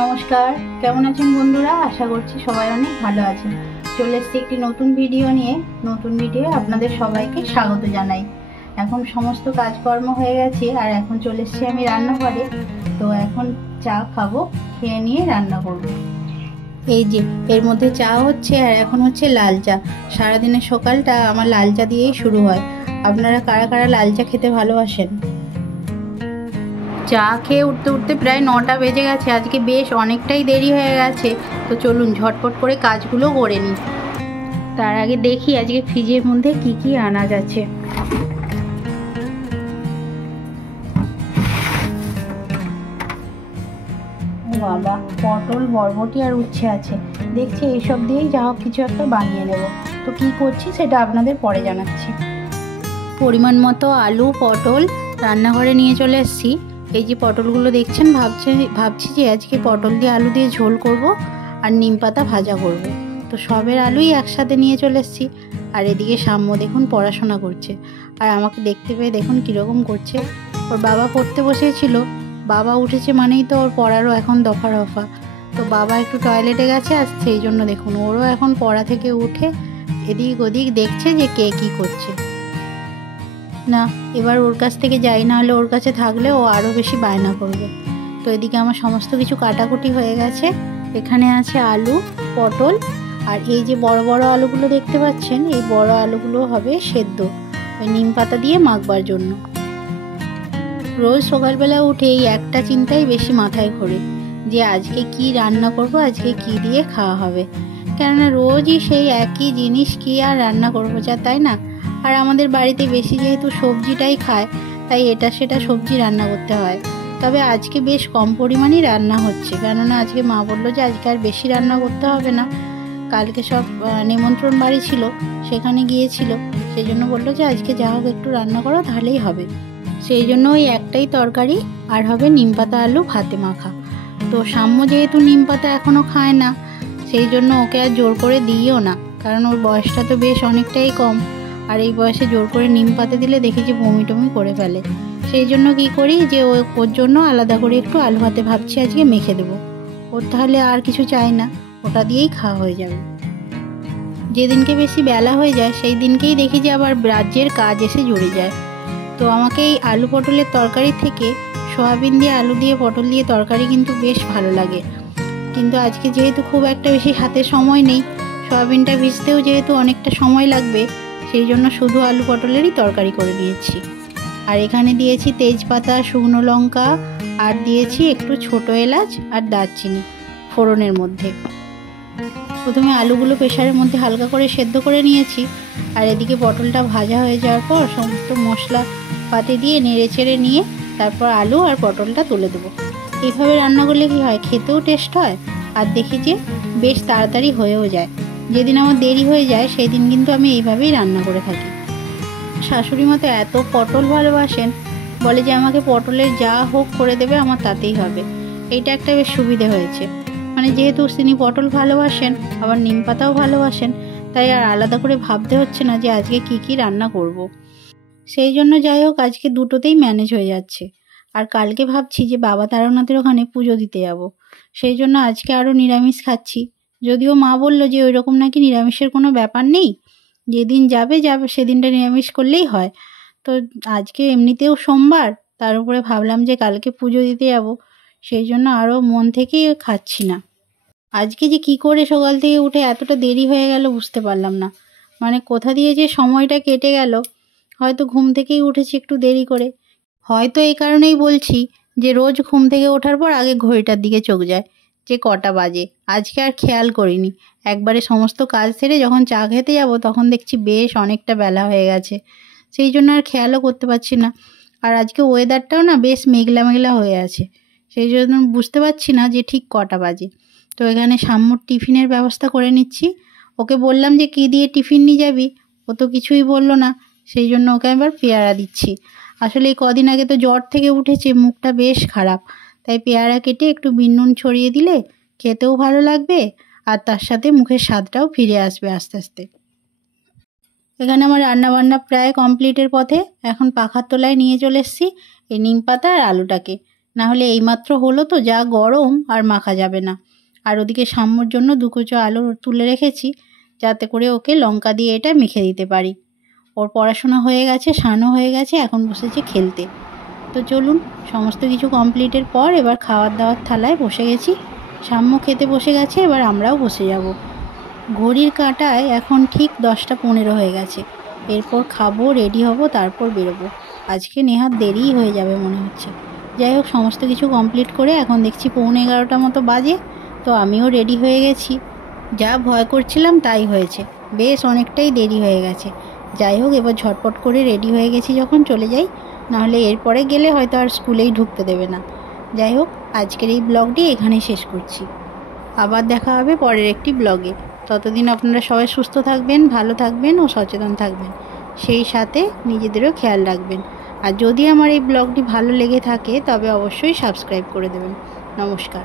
নমস্কার, কেমন আছেন বন্ধুরা? আশা করছি সবাই অনেক ভালো আছেন। চলে এসেছি একটি নতুন ভিডিও নিয়ে। নতুন ভিডিও আপনাদের সবাইকে স্বাগত জানাই। এখন সমস্ত কাজকর্ম হয়ে গেছে আর এখন চলে এসেছি আমি রান্নাঘরে। তো এখন চা খাবো, খেয়ে নিয়ে রান্না করব। এই যে এর মধ্যে চা হচ্ছে আর এখন হচ্ছে লাল চা। সারাদিনের সকালটা আমার লাল চা দিয়েই শুরু হয়। আপনারা কারা কারা লাল চা খেতে ভালোবাসেন? চা খেয়ে উঠতে উঠতে প্রায় 9টা বেজে গেছে। আজকে বেশ অনেকটাই দেরি হয়ে গেছে। তো চলুন ঝটপট করে কাজগুলো করে নিই। তার আগে দেখি আজকে ফ্রিজের মধ্যে কি কি আনাজ আছে। বাবা, পটল, বরবটি আর উচ্ছে আছে। দেখছি এইসব দিয়েই যা হোক কিছু একটা বানিয়ে নেব। তো কি করছি সেটা আপনাদের পরে জানাচ্ছি। পরিমাণ মতো আলু, পটল রান্নাঘরে নিয়ে চলে এসেছি। এই যে পটলগুলো দেখছেন, ভাবছি যে আজকে পটল দিয়ে আলু দিয়ে ঝোল করব আর নিম পাতা ভাজা করব। তো সবের আলুই একসাথে নিয়ে চলে এসেছি। আর এদিকে সাম্য দেখুন পড়াশোনা করছে, আর আমাকে দেখতে পেয়ে দেখুন কীরকম করছে। ওর বাবা পড়তে বসেছিল, বাবা উঠেছে মানেই তো ওর পড়ারও এখন দফা রফা। তো বাবা একটু টয়লেটে গেছে, আর সেই জন্য দেখুন ওরও এখন পড়া থেকে উঠে এদিক ওদিক দেখছে যে কে কী করছে। না, এবার ওর কাছ থেকে যাই, না হলে ওর কাছে থাকলে ও আরও বেশি বায়না করবে। তো এদিকে আমার সমস্ত কিছু কাটাকুটি হয়ে গেছে। এখানে আছে আলু, পটল, আর এই যে বড় বড় আলুগুলো দেখতে পাচ্ছেন, এই বড় আলুগুলো হবে সেদ্ধ ওই নিম পাতা দিয়ে মাখবার জন্য। রোজ সকালবেলা উঠে এই একটা চিন্তাই বেশি মাথায় ঘোরে যে আজকে কি রান্না করব, আজকে কি দিয়ে খাওয়া হবে। কেননা রোজই সেই একই জিনিস, কি আর রান্না করবো যা, তাই না? আর আমাদের বাড়িতে বেশি যেহেতু সবজিটাই খায়, তাই এটা সেটা সবজি রান্না করতে হয়। তবে আজকে বেশ কম পরিমাণেই রান্না হচ্ছে, কেননা আজকে মা বললো যে আজকে আর বেশি রান্না করতে হবে না। কালকে সব নিমন্ত্রণ বাড়ি ছিল, সেখানে গিয়েছিল, সেই জন্য বললো যে আজকে যা হোক একটু রান্না করো, তাহলেই হবে। সেই জন্য ওই একটাই তরকারি, আর হবে নিম পাতা আলু ভাতে মাখা। তো সাম্য যেহেতু নিম পাতা এখনও খায় না, সেই জন্য ওকে আর জোর করে দিইও না, কারণ ওর বয়সটা তো বেশ অনেকটাই কম। আর এই বয়সে জোর করে নিম পাতা দিলে দেখি যে বমি টমি করে ফেলে। সেই জন্য কি করি যে ওর জন্য আলাদা করে একটু আলু ভাতে ভাবছি আজকে মেখে দেবো। ওর তাহলে আর কিছু চাই না, ওটা দিয়েই খাওয়া হয়ে যাবে। যেদিনকে বেশি বেলা হয়ে যায় সেই দিনকেই দেখি যে আবার রাজ্যের কাজ এসে জুড়ে যায়। তো আমাকে এই আলু পটলের তরকারি থেকে সয়াবিন দিয়ে আলু দিয়ে পটল দিয়ে তরকারি কিন্তু বেশ ভালো লাগে। কিন্তু আজকে যেহেতু খুব একটা বেশি হাতে সময় নেই, সয়াবিনটা ভিজতেও যেহেতু অনেকটা সময় লাগবে, সেই জন্য শুধু আলু পটলেরই তরকারি করে নিয়েছি। আর এখানে দিয়েছি তেজপাতা, শুকনো লঙ্কা, আর দিয়েছি একটু ছোট এলাচ আর দারচিনি ফোড়নের মধ্যে। প্রথমে আলুগুলো প্রেসারের মধ্যে হালকা করে সেদ্ধ করে নিয়েছি, আর এদিকে পটলটা ভাজা হয়ে যাওয়ার পর সমস্ত মশলা পাতি দিয়ে নেড়ে চেড়ে নিয়ে তারপর আলু আর পটলটা তুলে দেবো। এইভাবে রান্না করলে কি হয়, খেতেও টেস্ট হয়, আর দেখি যে বেশ তাড়াতাড়ি হয়েও যায়। যেদিন আমার দেরি হয়ে যায় সেই দিন কিন্তু আমি এইভাবেই রান্না করে থাকি। শাশুড়ি মা তো এত পটল ভালোবাসেন, বলে যে আমাকে পটলের যা হোক করে দেবে, আমার তাতেই হবে। এইটা একটা বেশ সুবিধে হয়েছে, মানে যেহেতু তিনি পটল ভালোবাসেন আবার নিম পাতাও ভালোবাসেন, তাই আর আলাদা করে ভাবতে হচ্ছে না যে আজকে কি কি রান্না করব। সেই জন্য যাই হোক আজকে দুটোতেই ম্যানেজ হয়ে যাচ্ছে। আর কালকে ভাবছি যে বাবা তারনাথের ওখানে পুজো দিতে যাব, সেই জন্য আজকে আরও নিরামিষ খাচ্ছি। যদিও মা বললো যে ওই রকম নাকি নিরামিষের কোনো ব্যাপার নেই, যেদিন যাবে সেদিনটা নিরামিষ করলেই হয়। তো আজকে এমনিতেও সোমবার, তার উপরে ভাবলাম যে কালকে পুজো দিতে যাব, সেই জন্য আরও মন থেকেই খাচ্ছি না। আজকে যে কি করে সকাল থেকে উঠে এতটা দেরি হয়ে গেল বুঝতে পারলাম না, মানে কোথা দিয়ে যে সময়টা কেটে গেল। হয়তো ঘুম থেকেই উঠেছি একটু দেরি করে, হয়তো এই কারণেই বলছি যে রোজ ঘুম থেকে ওঠার পর আগে ঘড়িটার দিকে চোখ যায় যে কটা বাজে। আজকে আর খেয়াল করিনি, একবারে সমস্ত কাজ সেরে যখন চা খেতে যাব তখন দেখছি বেশ অনেকটা বেলা হয়ে গেছে, সেই জন্য আর খেয়ালও করতে পারছি না। আর আজকে ওয়েদারটাও না বেশ মেঘলা মেঘলা হয়ে আছে, সেই জন্য বুঝতে পারছি না যে ঠিক কটা বাজে। তো এখানে সাম্যর টিফিনের ব্যবস্থা করে নিচ্ছি। ওকে বললাম যে কী দিয়ে টিফিন নিয়ে যাবি, ও তো কিছুই বললো না, সেই জন্য ওকে এবার পেয়ারা দিচ্ছি। আসলে এই কদিন আগে তো জ্বর থেকে উঠেছে, মুখটা বেশ খারাপ, তাই পেয়ারা কেটে একটু বিন নুন ছড়িয়ে দিলে খেতেও ভালো লাগবে, আর তার সাথে মুখের স্বাদটাও ফিরে আসবে আস্তে আস্তে। এখানে আমার রান্নাবান্না প্রায় কমপ্লিটের পথে। এখন পাখার তলায় নিয়ে চলে এসেছি এই নিম পাতা আর আলুটাকে। না হলে এইমাত্র হলো তো, যা গরম আর মাখা যাবে না। আর ওদিকে সাম্যর জন্য 2 কুচো আলু তুলে রেখেছি, যাতে করে ওকে লঙ্কা দিয়ে এটা মেখে দিতে পারি। ওর পড়াশোনা হয়ে গেছে, স্নানও হয়ে গেছে, এখন বসেছে খেলতে। তো চলুন, সমস্ত কিছু কমপ্লিটের পর এবার খাওয়ার দাওয়ার থালায় বসে গেছি। সাম্য খেতে বসে গেছে, এবার আমরাও বসে যাব। ঘড়ির কাঁটায় এখন ঠিক 10টা 15 হয়ে গেছে। এরপর খাবো, রেডি হব, তারপর বেরোবো। আজকে নেহাত দেরিই হয়ে যাবে মনে হচ্ছে। যাই হোক, সমস্ত কিছু কমপ্লিট করে এখন দেখছি 11:15 মতো বাজে। তো আমিও রেডি হয়ে গেছি। যা ভয় করছিলাম তাই হয়েছে, বেশ অনেকটাই দেরি হয়ে গেছে। যাই হোক, এবার ঝটপট করে রেডি হয়ে গেছি যখন, চলে যাই, নাহলে এরপরে গেলে হয়তো আর স্কুলেই ঢুকতে দেবে না। যাই হোক, আজকের এই ব্লগটি এখানেই শেষ করছি। আবার দেখা হবে পরের একটি ব্লগে। ততদিন আপনারা সবাই সুস্থ থাকবেন, ভালো থাকবেন ও সচেতন থাকবেন। সেই সাথে নিজেদেরও খেয়াল রাখবেন। আর যদি আমার এই ব্লগটি ভালো লেগে থাকে তবে অবশ্যই সাবস্ক্রাইব করে দেবেন। নমস্কার।